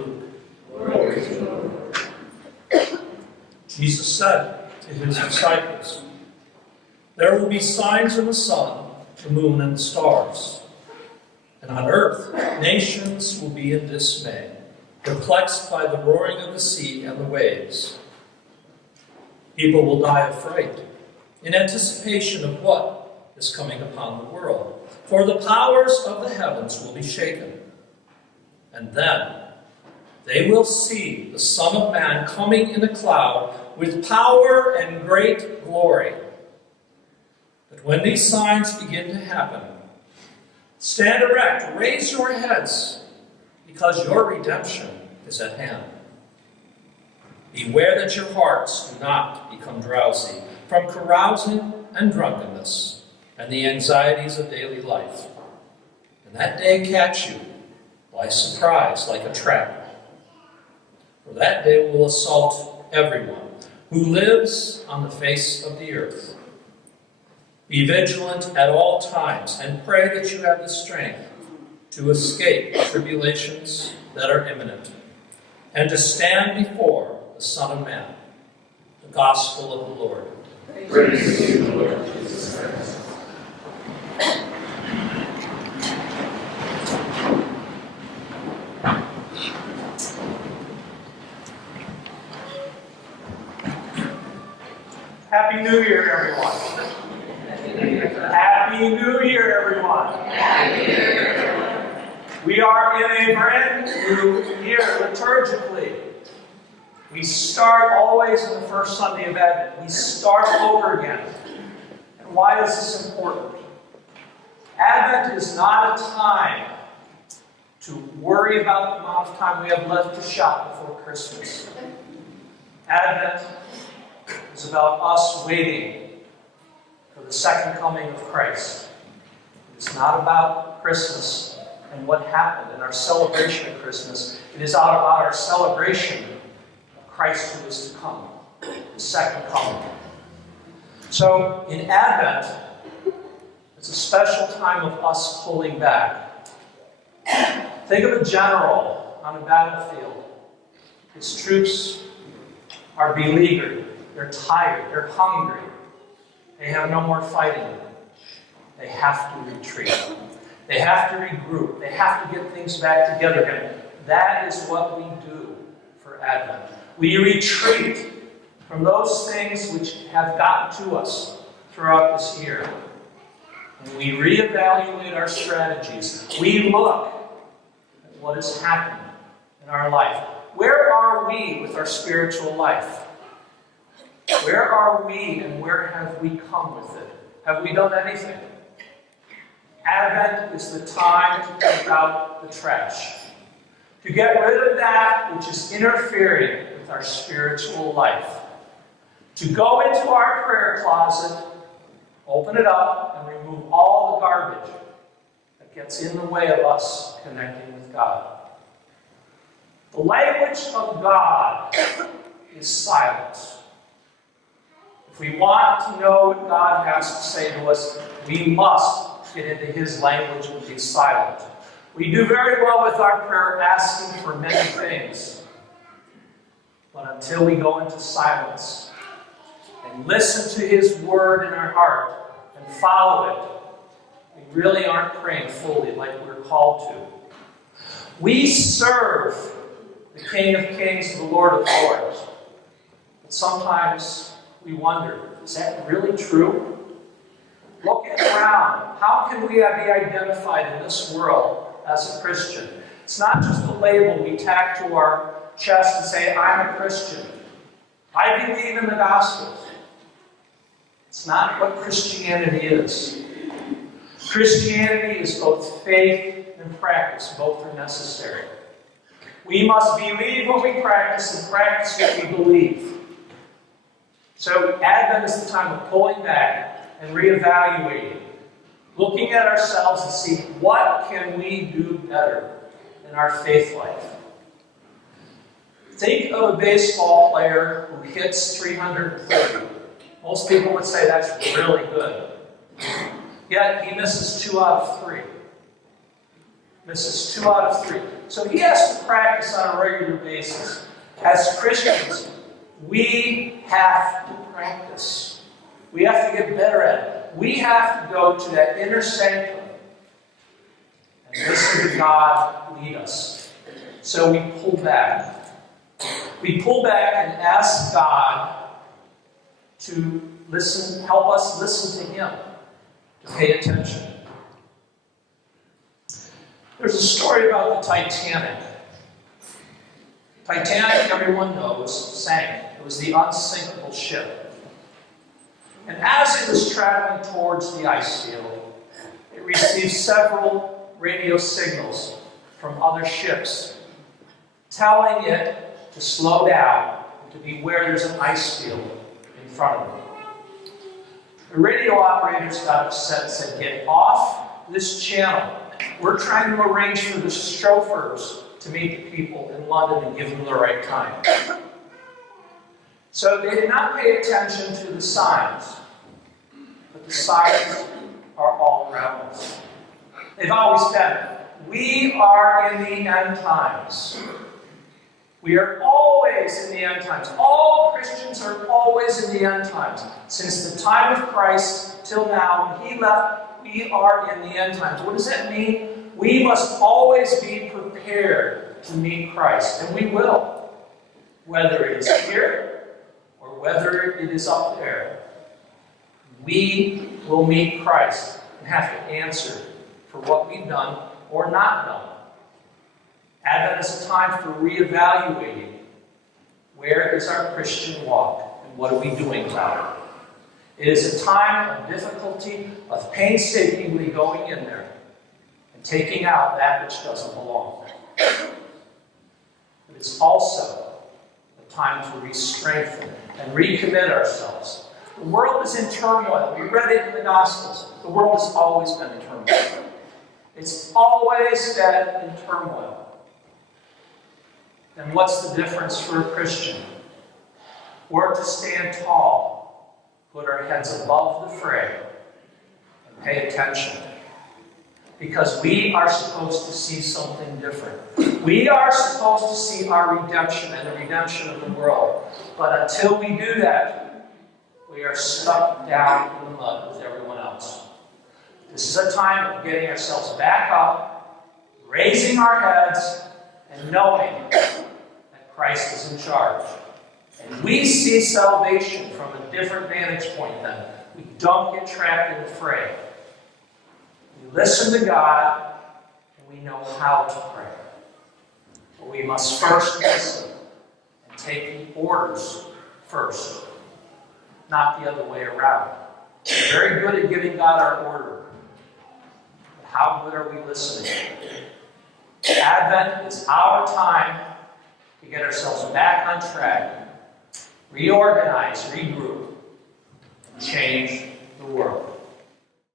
Luke. Jesus said to his disciples, "There will be signs in the sun, the moon, and the stars. And on earth, nations will be in dismay, perplexed by the roaring of the sea and the waves. People will die of fright, in anticipation of what is coming upon the world. For the powers of the heavens will be shaken. And then they will see the Son of Man coming in a cloud with power and great glory. But when these signs begin to happen, stand erect, raise your heads, because your redemption is at hand. Beware that your hearts do not become drowsy from carousing and drunkenness and the anxieties of daily life, and that day catch you by surprise like a trap. For that day will assault everyone who lives on the face of the earth. Be vigilant at all times and pray that you have the strength to escape tribulations that are imminent and to stand before the Son of Man." The Gospel of the Lord. Praise to you, Lord Jesus Christ. Happy New Year, everyone. Happy New Year, everyone. Happy New Year, everyone. We are in a brand new year liturgically. We start always on the first Sunday of Advent. We start over again. And why is this important? Advent is not a time to worry about the amount of time we have left to shop before Christmas. Advent is about us waiting for the second coming of Christ. It's not about Christmas and what happened in our celebration of Christmas. It is about our celebration of Christ who is to come, the second coming. So in Advent, it's a special time of us pulling back. Think of a general on a battlefield. His troops are beleaguered. They're tired. They're hungry. They have no more fighting. They have to retreat. They have to regroup. They have to get things back together again. That is what we do for Advent. We retreat from those things which have gotten to us throughout this year. And we reevaluate our strategies. We look at what has happened in our life. Where are we with our spiritual life? Where are we and where have we come with it? Have we done anything? Advent is the time to take out the trash. To get rid of that which is interfering with our spiritual life. To go into our prayer closet, open it up, and remove all the garbage that gets in the way of us connecting with God. The language of God is silence. If we want to know what God has to say to us, we must get into His language and be silent. We do very well with our prayer asking for many things. But until we go into silence and listen to His word in our heart and follow it, we really aren't praying fully like we're called to. We serve the King of Kings and the Lord of Lords. But sometimes we wonder, is that really true? Looking around, how can we be identified in this world as a Christian? It's not just a label we tack to our chest and say, I'm a Christian. I believe in the Gospels. It's not what Christianity is. Christianity is both faith and practice. Both are necessary. We must believe what we practice and practice what we believe. So Advent is the time of pulling back and reevaluating, looking at ourselves and see what can we do better in our faith life. Think of a baseball player who hits 330. Most people would say that's really good. Yet he misses 2 out of 3. Misses 2 out of 3. So he has to practice on a regular basis. As Christians, we have to practice. We have to get better at it. We have to go to that inner sanctum and listen to God lead us. So we pull back. We pull back and ask God to listen, help us listen to Him, to pay attention. There's a story about the Titanic. Titanic, everyone knows, sank. It was the unsinkable ship. And as it was traveling towards the ice field, it received several radio signals from other ships telling it to slow down and to beware there's an ice field in front of it. The radio operators got upset and said, "Get off this channel. We're trying to arrange for the chauffeurs to meet the people in London and give them the right time." So they did not pay attention to the signs. But the signs are all around us. They've always been. We are in the end times. We are always in the end times. All Christians are always in the end times. Since the time of Christ till now, when He left, we are in the end times. What does that mean? We must always be prepared to meet Christ. And we will. Whether it is here or whether it is up there. We will meet Christ and have to answer for what we've done or not done. Advent is a time for reevaluating where is our Christian walk and what are we doing about it. It is a time of difficulty, of painstakingly going in there and taking out that which doesn't belong. But it's also a time to re-strengthen and recommit ourselves. The world is in turmoil. We read it in the Gospels. The world has always been in turmoil. It's always been in turmoil. And what's the difference for a Christian? We're to stand tall, put our heads above the fray, and pay attention. Because we are supposed to see something different. We are supposed to see our redemption and the redemption of the world. But until we do that, we are stuck down in the mud with everyone else. This is a time of getting ourselves back up, raising our heads, and knowing that Christ is in charge. And we see salvation from a different vantage point then. We don't get trapped in the fray. We listen to God, and we know how to pray. But we must first listen and take the orders first, not the other way around. We're very good at giving God our order. But how good are we listening? Advent is our time to get ourselves back on track, reorganize, regroup, and change the world.